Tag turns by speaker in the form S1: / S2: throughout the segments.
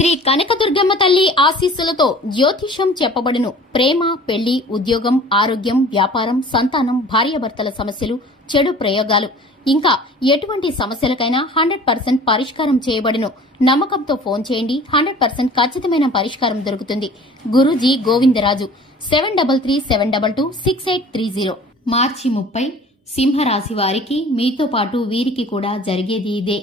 S1: శ్రీ కనకదుర్గమ్మ తల్లి ఆశీస్సులతో జ్యోతిషం చెప్పబడును. ప్రేమ పెళ్ళి ఉద్యోగం ఆరోగ్యం వ్యాపారం సంతానం భార్యాభర్తల సమస్యలు చెడు ప్రయోగాలు. ఇంకా ఎటువంటి సమస్యలకైనా హండ్రెడ్ పర్సెంట్ పరిష్కారం చేయబడును. నమ్మకంతో ఫోన్ చేయండి. హండ్రెడ్ పర్సెంట్ ఖచ్చితమైన పరిష్కారం దొరుకుతుంది. Guruji Govindaraju seven double three seven double two six eight three zero. మార్చి ముప్పై సింహరాశి వారికి మీతో పాటు వీరికి కూడా జరిగేది ఇదే.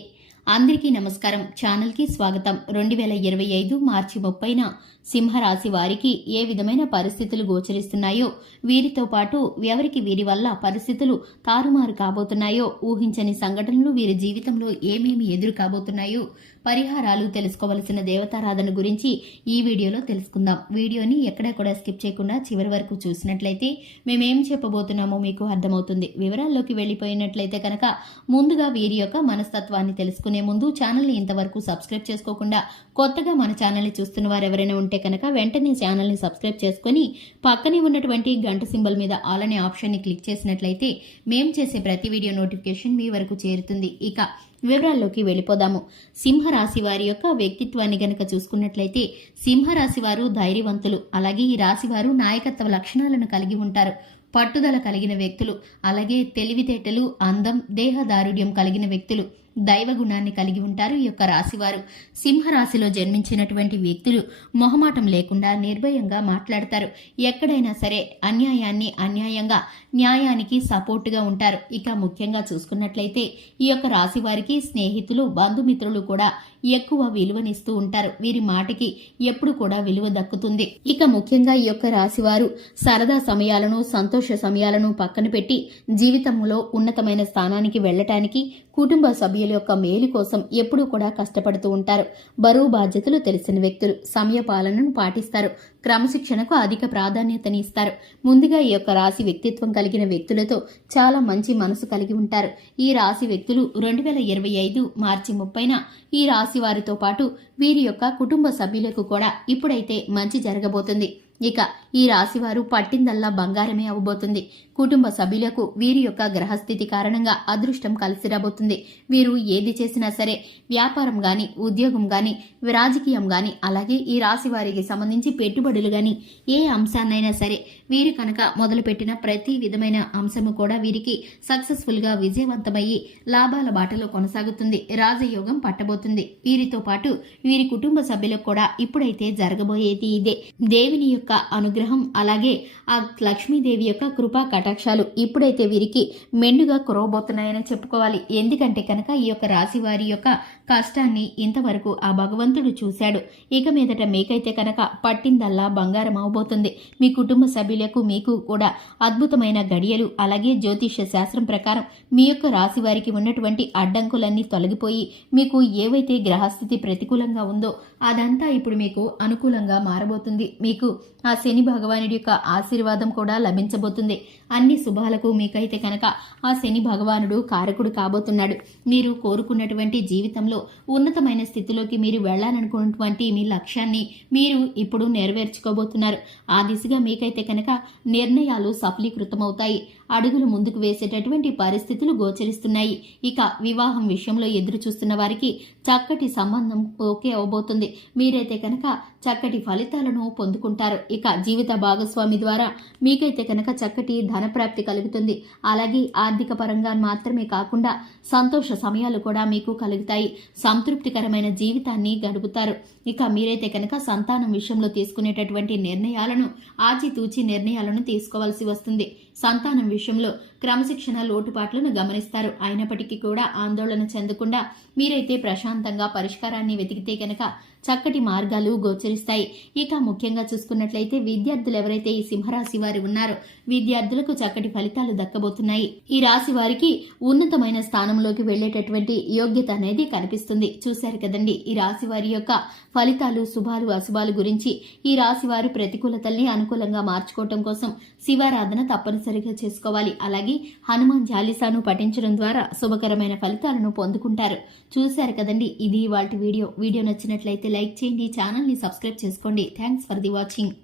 S1: అందరికీ నమస్కారం. ఛానల్కి స్వాగతం. రెండు వేల ఇరవై ఐదు మార్చి ముప్పైన సింహరాశి వారికి ఏ విధమైన పరిస్థితులు గోచరిస్తున్నాయో వీరితో పాటు ఎవరికి వీరి వల్ల పరిస్థితులు తారుమారు కాబోతున్నాయో ఊహించని సంఘటనలు వీరి జీవితంలో ఏమేమి ఎదురు కాబోతున్నాయో పరిహారాలు తెలుసుకోవలసిన దేవతారాధన గురించి ఈ వీడియోలో తెలుసుకుందాం. వీడియోని ఎక్కడా కూడా స్కిప్ చేయకుండా చివరి వరకు చూసినట్లయితే మేమేం చెప్పబోతున్నామో మీకు అర్థమవుతుంది. వివరాల్లోకి వెళ్ళిపోయినట్లయితే కనుక ముందుగా వీరి యొక్క మనస్తత్వాన్ని తెలుసుకునే ముందు ఛానల్ని ఇంతవరకు సబ్స్క్రైబ్ చేసుకోకుండా కొత్తగా మన ఛానల్ని చూస్తున్న వారు ఎవరైనా ఉంటే కనుక వెంటనే ఛానల్ని సబ్స్క్రైబ్ చేసుకుని పక్కనే ఉన్నటువంటి గంట సింబల్ మీద ఆల్ అనే ఆప్షన్ని క్లిక్ చేసినట్లయితే మేం చేసే ప్రతి వీడియో నోటిఫికేషన్ మీ వరకు చేరుతుంది. ఇక వివరాల్లోకి వెళ్ళిపోదాము. సింహరాశి వారి యొక్క వ్యక్తిత్వాన్ని గనక చూసుకున్నట్లయితే సింహరాశి వారు ధైర్యవంతులు. అలాగే ఈ రాశి వారు నాయకత్వ లక్షణాలను కలిగి ఉంటారు. పట్టుదల కలిగిన వ్యక్తులు. అలాగే తెలివితేటలు అందం దేహదారుఢ్యం కలిగిన వ్యక్తులు. దైవ గుణాన్ని కలిగి ఉంటారు ఈ యొక్క రాశివారు. సింహరాశిలో జన్మించినటువంటి వ్యక్తులు మొహమాటం లేకుండా నిర్భయంగా మాట్లాడతారు. ఎక్కడైనా సరే అన్యాయాన్ని అన్యాయంగా న్యాయానికి సపోర్టుగా ఉంటారు. ఇక ముఖ్యంగా చూసుకున్నట్లయితే ఈ యొక్క రాశి వారికి స్నేహితులు బంధుమిత్రులు కూడా ఎక్కువ విలువనిస్తూ ఉంటారు. వీరి మాటకి ఎప్పుడు కూడా విలువ దక్కుతుంది. ఇక ముఖ్యంగా ఈ యొక్క రాశివారు సరదా సమయాలను సంతోష సమయాలను పక్కన పెట్టి జీవితంలో ఉన్నతమైన స్థానానికి వెళ్ళటానికి కుటుంబ సభ్యుల యొక్క మేలు కోసం ఎప్పుడూ కూడా కష్టపడుతూ ఉంటారు. బరువు బాధ్యతలు తెలిసిన వ్యక్తులు సమయ పాలనను పాటిస్తారు. క్రమశిక్షణకు అధిక ప్రాధాన్యతని ఇస్తారు. ముందుగా ఈ యొక్క రాశి వ్యక్తిత్వం కలిగిన వ్యక్తులతో చాలా మంచి మనసు కలిగి ఉంటారు. ఈ రాశి వ్యక్తులు రెండు వేల ఇరవై ఐదు మార్చి ముప్పైన ఈ రాశి వారితో పాటు వీరి యొక్క కుటుంబ సభ్యులకు కూడా ఇప్పుడైతే మంచి జరగబోతుంది. ఇక ఈ రాశివారు పట్టిందల్లా బంగారమే అవ్వబోతుంది కుటుంబ సభ్యులకు వీరి యొక్క గ్రహస్థితి కారణంగా అదృష్టం కలిసి రాబోతుంది. వీరు ఏది చేసినా సరే వ్యాపారం గాని ఉద్యోగం గాని రాజకీయం గాని అలాగే ఈ రాశి వారికి సంబంధించి పెట్టుబడులు గాని ఏ అంశాన్నైనా సరే వీరు కనుక మొదలుపెట్టిన ప్రతి విధమైన అంశము కూడా వీరికి సక్సెస్ఫుల్గా విజయవంతమయ్యి లాభాల బాటలో కొనసాగుతుంది. రాజయోగం పట్టబోతుంది. వీరితో పాటు వీరి కుటుంబ సభ్యులకు కూడా ఇప్పుడైతే జరగబోయేది ఇదే. దేవుని యొక్క అనుగ్రహం అలాగే ఆ లక్ష్మీదేవి యొక్క కృపా కటాక్షాలు ఇప్పుడైతే వీరికి మెండుగా కురవబోతున్నాయని చెప్పుకోవాలి. ఎందుకంటే కనుక ఈ యొక్క రాశి వారి యొక్క కష్టాన్ని ఇంతవరకు ఆ భగవంతుడు చూశాడు. ఇక మీదట మీకైతే కనుక పట్టిందల్లా బంగారం అవబోతుంది. మీ కుటుంబ సభ్యులకు మీకు కూడా అద్భుతమైన గడియలు అలాగే జ్యోతిష్య శాస్త్రం ప్రకారం మీ యొక్క రాశి వారికి ఉన్నటువంటి అడ్డంకులన్నీ తొలగిపోయి మీకు ఏవైతే గ్రహస్థితి ప్రతికూలంగా ఉందో అదంతా ఇప్పుడు మీకు అనుకూలంగా మారబోతుంది. మీకు ఆ శని భగవానుడి యొక్క ఆశీర్వాదం కూడా లభించబోతుంది. అన్ని శుభాలకు మీకైతే కనుక ఆ శని భగవానుడు కారకుడు కాబోతున్నాడు. మీరు కోరుకున్నటువంటి జీవితంలో ఉన్నతమైన స్థితిలోకి మీరు వెళ్ళాలనుకున్నటువంటి మీ లక్ష్యాన్ని మీరు ఇప్పుడు నెరవేర్చుకోబోతున్నారు. ఆ దిశగా మీకైతే కనుక నిర్ణయాలు సఫలీకృతమవుతాయి. అడుగులు ముందుకు వేసేటటువంటి పరిస్థితులు గోచరిస్తున్నాయి. ఇక వివాహం విషయంలో ఎదురు చూస్తున్న వారికి చక్కటి సంబంధం ఓకే అవబోతుంది. మీరైతే కనుక చక్కటి ఫలితాలను పొందుకుంటారు. ఇక జీవిత భాగస్వామి ద్వారా మీకైతే కనుక చక్కటి ధనప్రాప్తి కలుగుతుంది. అలాగే ఆర్థిక పరంగా మాత్రమే కాకుండా సంతోష సమయాలు కూడా మీకు కలుగుతాయి. సంతృప్తికరమైన జీవితాన్ని గడుపుతారు. ఇక మీరైతే కనుక సంతానం విషయంలో తీసుకునేటటువంటి నిర్ణయాలను ఆచితూచి నిర్ణయాలను తీసుకోవాల్సి వస్తుంది. సంతానం విషయంలో క్రమశిక్షణ లోటుపాట్లను గమనిస్తారు. అయినప్పటికీ కూడా ఆందోళన చెందకుండా మీరైతే ప్రశాంతంగా పరిష్కారాన్ని వెతికితే కనుక చక్కటి మార్గాలు గోచరిస్తాయి. ఇక ముఖ్యంగా చూసుకున్నట్లయితే విద్యార్థులు ఎవరైతే ఈ సింహరాశి వారి ఉన్నారో విద్యార్థులకు చక్కటి ఫలితాలు దక్కబోతున్నాయి. ఈ రాశి వారికి ఉన్నతమైన స్థానంలోకి వెళ్ళేటటువంటి యోగ్యత అనేది కనిపిస్తుంది. చూశారు కదండి ఈ రాశి వారి యొక్క ఫలితాలు శుభాలు అశుభాలు గురించి ఈ రాశి వారు ప్రతికూలతల్ని అనుకూలంగా మార్చుకోవటం కోసం శివారాధన తప్పనిసరి తప్పనిసరిగా చేసుకోవాలి. అలాగే హనుమాన్ చాలీసాను పఠించడం ద్వారా శుభకరమైన ఫలితాలను పొందుకుంటారు. చూశారు కదండి ఇది వాటి వీడియో. వీడియో నచ్చినట్లయితే లైక్ చేయండి ఛానల్ని సబ్స్క్రైబ్ చేసుకోండి. Thanks for the watching.